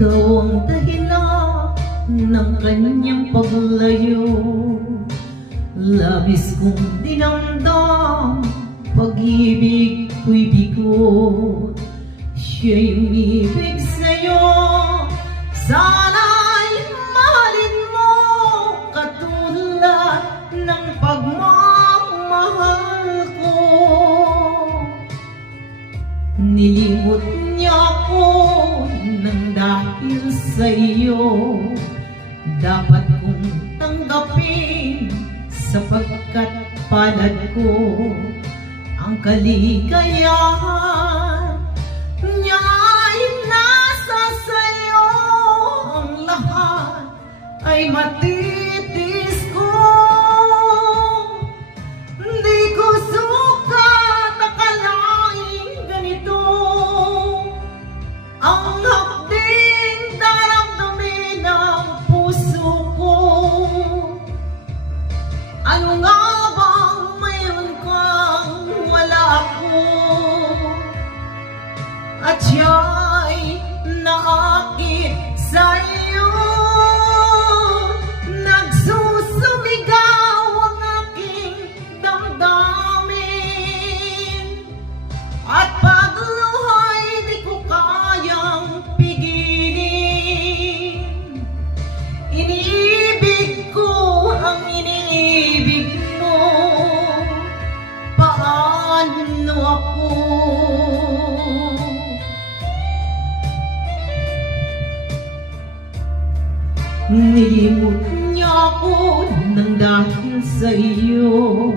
Ikaw ang dahilan ng kanyang paglayo. Labis kong dinamdam, pag-ibig ko'y bigo. Siya'y umibig sa'yo, sana'y mahalin mo katulad ng pagmamahal ko. Nilimot niya ako nang dahil sa'yo, dapat kong tanggapin sapagkat palad ko ang kaligayahan niya'y nasa sa'yo. Ang lahat ay matitis ko, hindi ko sukat akalaing ganito ang hapding daramdamin ng puso ko. Ano nga bang mayroon kang wala ako, at siya'y naakit sa'yo. Nagsusumigaw ang aking damdamin, at pagluhay di ko kayang pigilin. Iniibig ko ang iniibig mo, paano ako? Nilimot niya ako nang dahil sa iyo,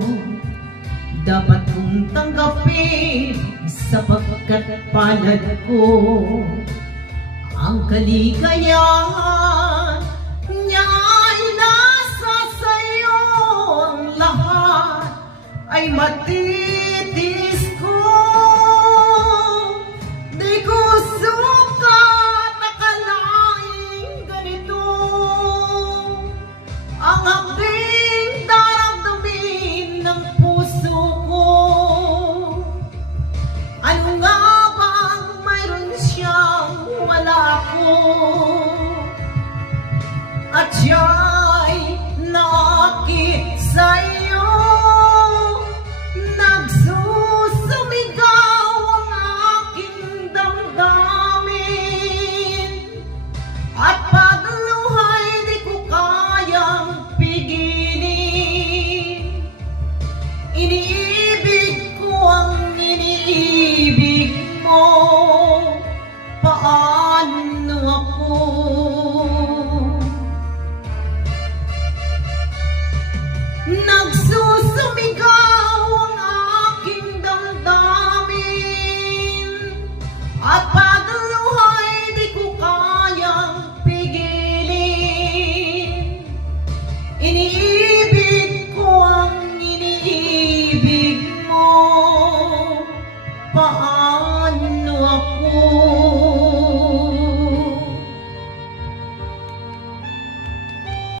dapat kong tanggapin sapagkat palad ko ang kaligayahan niya'y nasa sa'yo. Ang lahat ay matitis ko, di ko sukat akalaing ganito ang hapding daramdamin ng puso ko. Ano nga bang mayroon siyang wala ako, at siya'y naakit sa'yo. Nagsusumigaw ang aking damdamin, at pagluhay di ko kayang pigilin. Iniibig ko ang iniibig mo, paano ako? Nagsusumigaw ang aking damdamin, at pagluhay di ko kayang pigilin. Iniibig ko ang iniibig mo, paano ako?